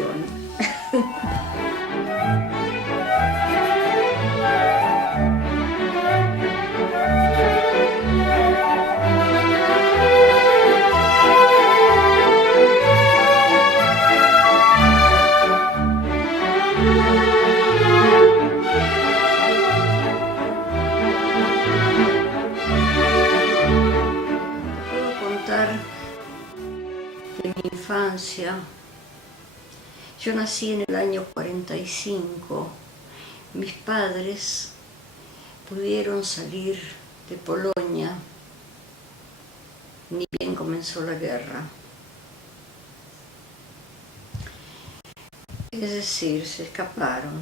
avión. De mi infancia. Yo nací en el año 45. Mis padres pudieron salir de Polonia ni bien comenzó la guerra. Es decir, se escaparon.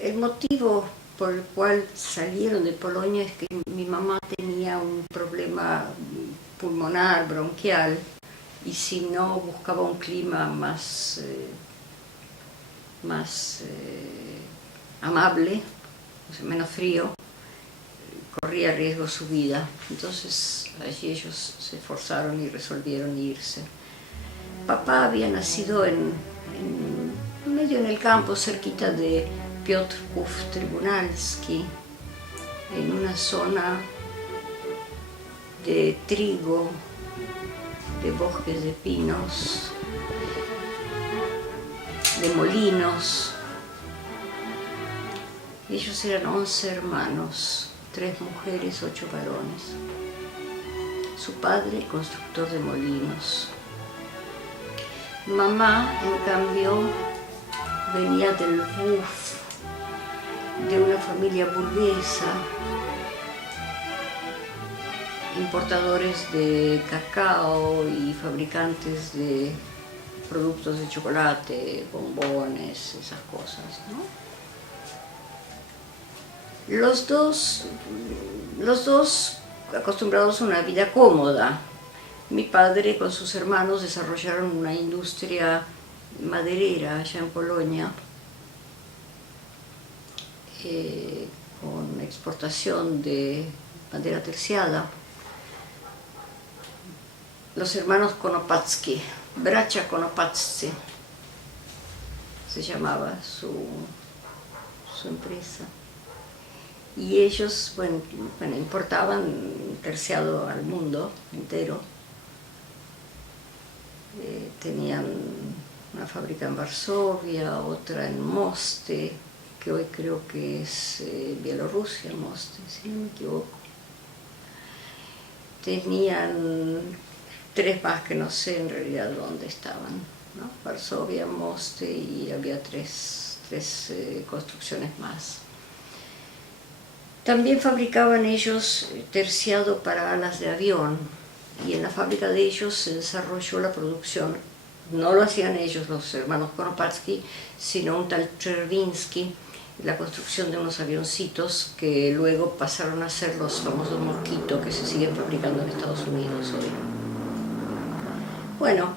El motivo por el cual salieron de Polonia es que mi mamá tenía un problema pulmonar, bronquial, y si no buscaba un clima más amable, o sea, menos frío, corría riesgo su vida. Entonces allí ellos se esforzaron y resolvieron irse. Papá había nacido medio en el campo, cerquita de Piotrków Trybunalski, en una zona de trigo, de bosques de pinos, de molinos. Ellos eran 11 hermanos, 3 mujeres, 8 varones. Su padre, constructor de molinos. Mamá, en cambio, venía del Ruf, de una familia burguesa, importadores de cacao y fabricantes de productos de chocolate, bombones, esas cosas, ¿no? Los dos acostumbrados a una vida cómoda. Mi padre con sus hermanos desarrollaron una industria maderera allá en Polonia, con exportación de madera terciada. Los hermanos Konopacki, Bracia Konopaccy se llamaba su empresa. Y ellos, bueno, importaban terciado al mundo entero. Tenían una fábrica en Varsovia, otra en Moste, que hoy creo que es Bielorrusia, Moste, si no me equivoco. Tenían 3 más que no sé en realidad dónde estaban, ¿no? Varsovia, Moste, y había tres construcciones más. También fabricaban ellos terciado para alas de avión, y en la fábrica de ellos se desarrolló la producción. No lo hacían ellos, los hermanos Konopacki, sino un tal Czerwiński, la construcción de unos avioncitos que luego pasaron a ser los famosos Mosquito, que se siguen fabricando en Estados Unidos hoy. Bueno,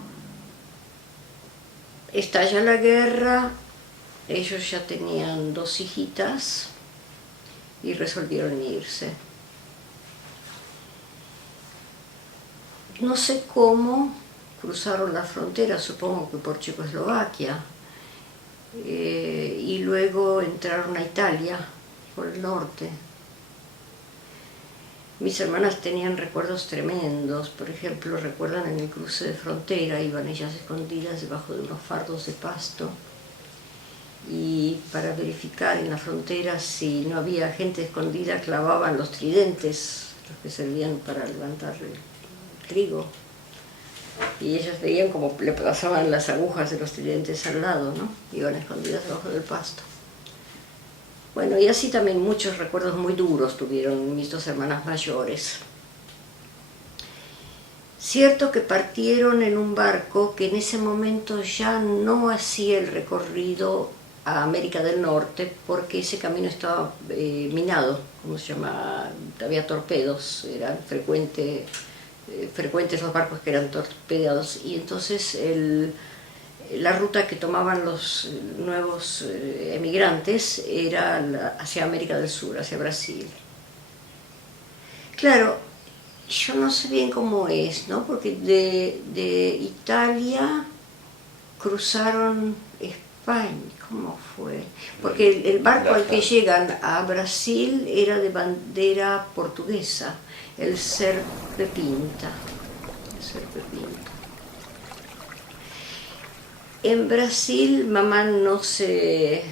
estalla la guerra, ellos ya tenían 2 hijitas y resolvieron irse. No sé cómo cruzaron la frontera, supongo que por Checoslovaquia, y luego entraron a Italia por el norte. Mis hermanas tenían recuerdos tremendos. Por ejemplo, recuerdan en el cruce de frontera, iban ellas escondidas debajo de unos fardos de pasto, y para verificar en la frontera si no había gente escondida clavaban los tridentes, los que servían para levantar el trigo, y ellas veían como le pasaban las agujas de los tridentes al lado, ¿no? Iban escondidas debajo del pasto. Bueno, y así también muchos recuerdos muy duros tuvieron mis 2 hermanas mayores. Cierto que partieron en un barco que en ese momento ya no hacía el recorrido a América del Norte, porque ese camino estaba minado, ¿cómo se llama? Había torpedos, eran frecuentes los barcos que eran torpedeados, y entonces la ruta que tomaban los nuevos emigrantes era hacia América del Sur, hacia Brasil. Claro, yo no sé bien cómo es, ¿no? Porque de Italia cruzaron España, ¿cómo fue? Porque el barco al que llegan a Brasil era de bandera portuguesa, el Serpe Pinta. El Serpe Pinta. En Brasil mamá no se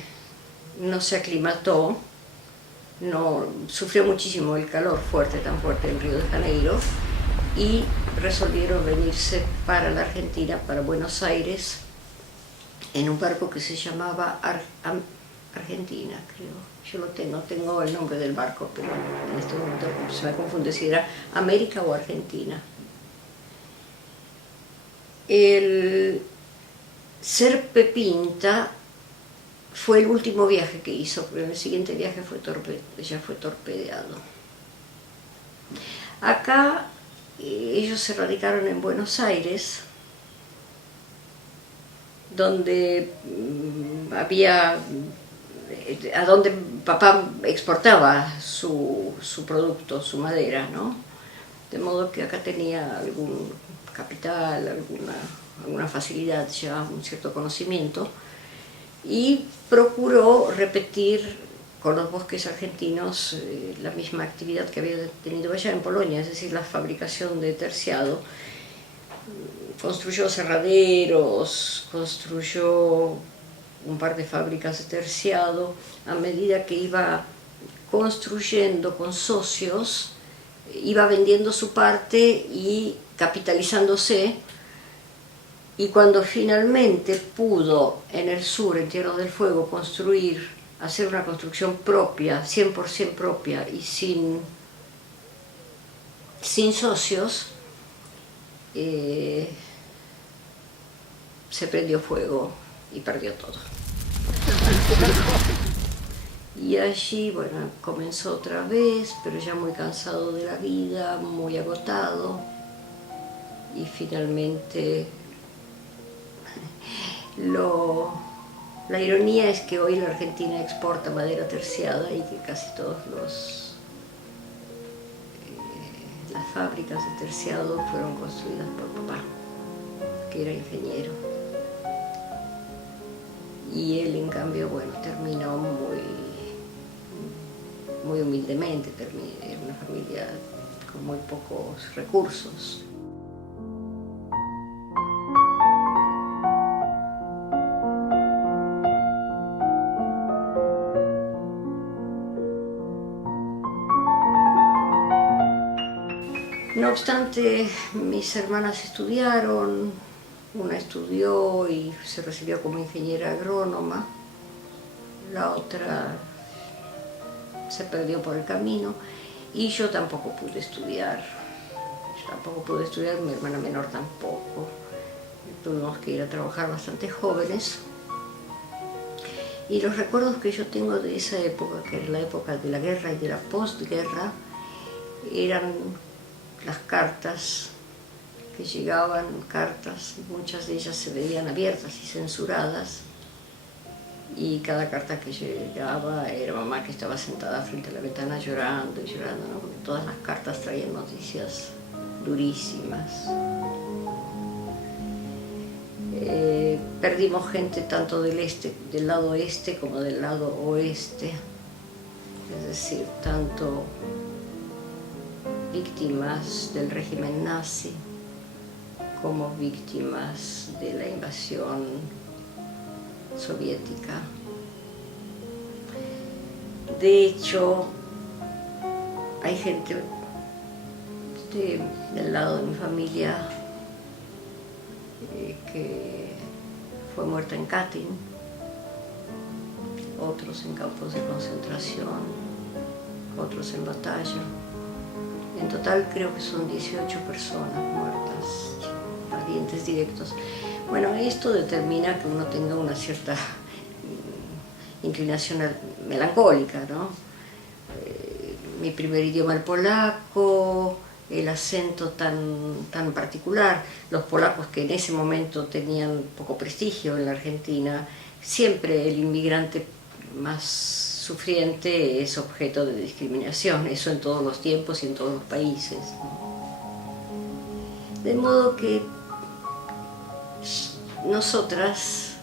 aclimató, no, sufrió muchísimo el calor tan fuerte en Río de Janeiro, y resolvieron venirse para la Argentina, para Buenos Aires, en un barco que se llamaba Argentina, creo. Yo tengo el nombre del barco, pero en este momento se me confunde si era América o Argentina. El Serpe Pinta fue el último viaje que hizo, pero en el siguiente viaje ya fue torpedeado. Acá ellos se radicaron en Buenos Aires, donde a donde papá exportaba su producto, su madera, ¿no? De modo que acá tenía algún capital, alguna facilidad, ya un cierto conocimiento, y procuró repetir con los bosques argentinos la misma actividad que había tenido allá en Polonia, es decir, la fabricación de terciado. Construyó aserraderos, construyó un par de fábricas de terciado. A medida que iba construyendo con socios, iba vendiendo su parte y capitalizándose, y cuando finalmente pudo en el sur, en Tierra del Fuego, hacer una construcción propia, 100% propia y sin socios, se prendió fuego y perdió todo. Y allí, bueno, comenzó otra vez, pero ya muy cansado de la vida, muy agotado, y finalmente la ironía es que hoy la Argentina exporta madera terciada y que casi todos las fábricas de terciado fueron construidas por papá, que era ingeniero. Y él, en cambio, bueno, terminó muy humildemente, en una familia con muy pocos recursos. No obstante, mis hermanas estudiaron, una estudió y se recibió como ingeniera agrónoma, la otra se perdió por el camino, y yo tampoco pude estudiar. Mi hermana menor tampoco. Tuvimos que ir a trabajar bastante jóvenes. Y los recuerdos que yo tengo de esa época, que era la época de la guerra y de la postguerra, eran las cartas que llegaban, muchas de ellas se veían abiertas y censuradas, y cada carta que llegaba era mamá que estaba sentada frente a la ventana llorando y llorando, ¿no? Porque todas las cartas traían noticias durísimas. Perdimos gente tanto del lado este como del lado oeste, es decir, tanto víctimas del régimen nazi como víctimas de la invasión soviética. De hecho, hay gente del lado de mi familia que fue muerta en Katyn, otros en campos de concentración, otros en batalla. En total creo que son 18 personas muertas, parientes directos. Bueno, esto determina que uno tenga una cierta inclinación melancólica, ¿no? Mi primer idioma, el polaco, el acento tan particular, los polacos que en ese momento tenían poco prestigio en la Argentina, siempre el inmigrante más sufriente es objeto de discriminación, eso en todos los tiempos y en todos los países, ¿no? De modo que nosotras,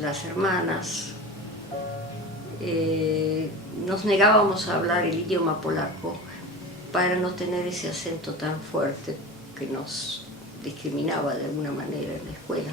las hermanas, nos negábamos a hablar el idioma polaco para no tener ese acento tan fuerte que nos discriminaba de alguna manera en la escuela.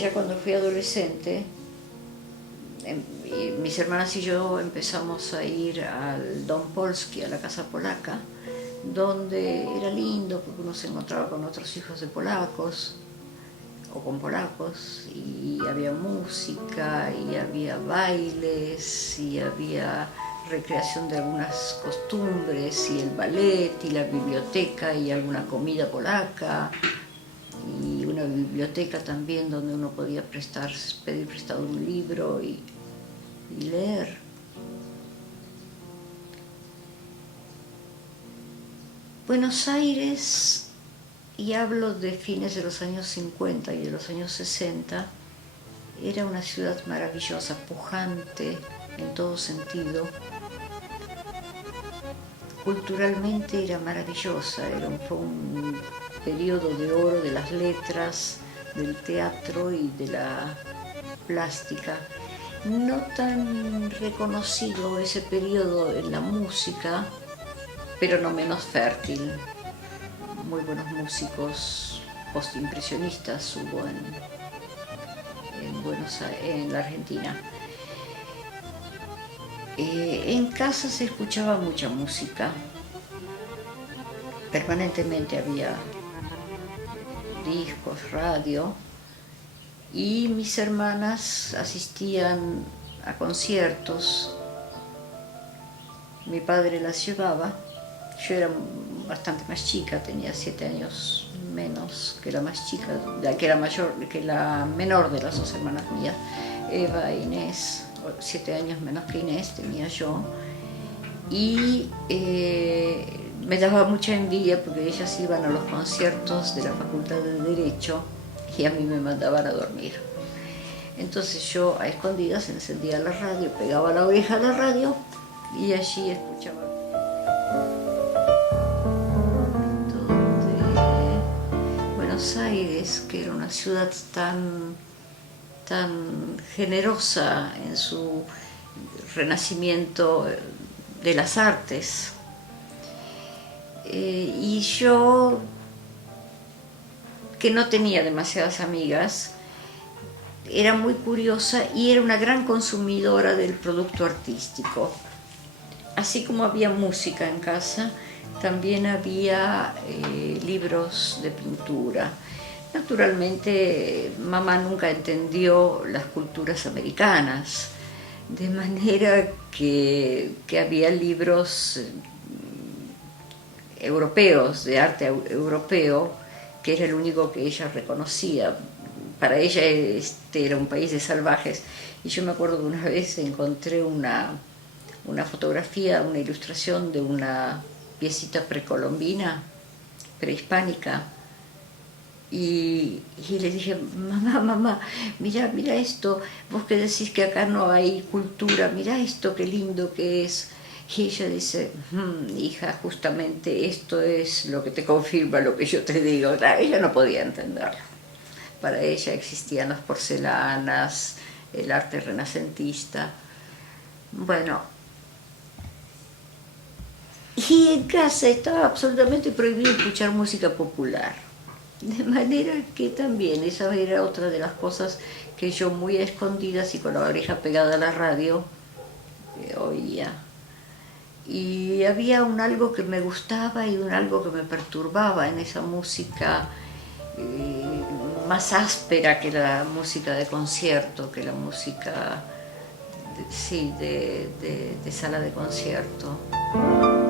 Ya cuando fui adolescente, mis hermanas y yo empezamos a ir al Dom Polski, a la casa polaca, donde era lindo porque uno se encontraba con otros hijos de polacos o con polacos, y había música y había bailes y había recreación de algunas costumbres y el ballet y la biblioteca y alguna comida polaca. Y una biblioteca también donde uno podía pedir prestado un libro y leer. Buenos Aires, y hablo de fines de los años 50 y de los años 60, era una ciudad maravillosa, pujante en todo sentido. Culturalmente era maravillosa, fue un periodo de oro de las letras, del teatro y de la plástica. No tan reconocido ese periodo en la música, pero no menos fértil. Muy buenos músicos postimpresionistas hubo en la Argentina. En casa se escuchaba mucha música. Permanentemente había discos, radio, y mis hermanas asistían a conciertos. Mi padre las llevaba. Yo era bastante más chica, tenía 7 años menos que la más chica, que la menor de las dos hermanas mías, Eva e Inés. 7 años menos que Inés tenía yo, y me daba mucha envidia porque ellas iban a los conciertos de la Facultad de Derecho y a mí me mandaban a dormir. Entonces yo a escondidas encendía la radio, pegaba la oreja a la radio y allí escuchaba. Buenos Aires, que era una ciudad tan generosa en su renacimiento de las artes. Y yo, que no tenía demasiadas amigas, era muy curiosa y era una gran consumidora del producto artístico. Así como había música en casa, también había libros de pintura. Naturalmente, mamá nunca entendió las culturas americanas, de manera que había libros europeos, de arte europeo, que era el único que ella reconocía. Para ella este era un país de salvajes. Y yo me acuerdo que una vez encontré una fotografía, una ilustración de una piecita precolombina, prehispánica, y le dije, mamá, mira esto, vos que decís que acá no hay cultura, mira esto, qué lindo que es. Y ella dice, hija, justamente esto es lo que te confirma lo que yo te digo. Ella no podía entenderlo. Para ella existían las porcelanas, el arte renacentista. Bueno, y en casa estaba absolutamente prohibido escuchar música popular. De manera que también esa era otra de las cosas que yo muy a escondidas y con la oreja pegada a la radio oía. Y había algo que me gustaba y algo que me perturbaba en esa música más áspera que la música de concierto, que la música, sí, de sala de concierto.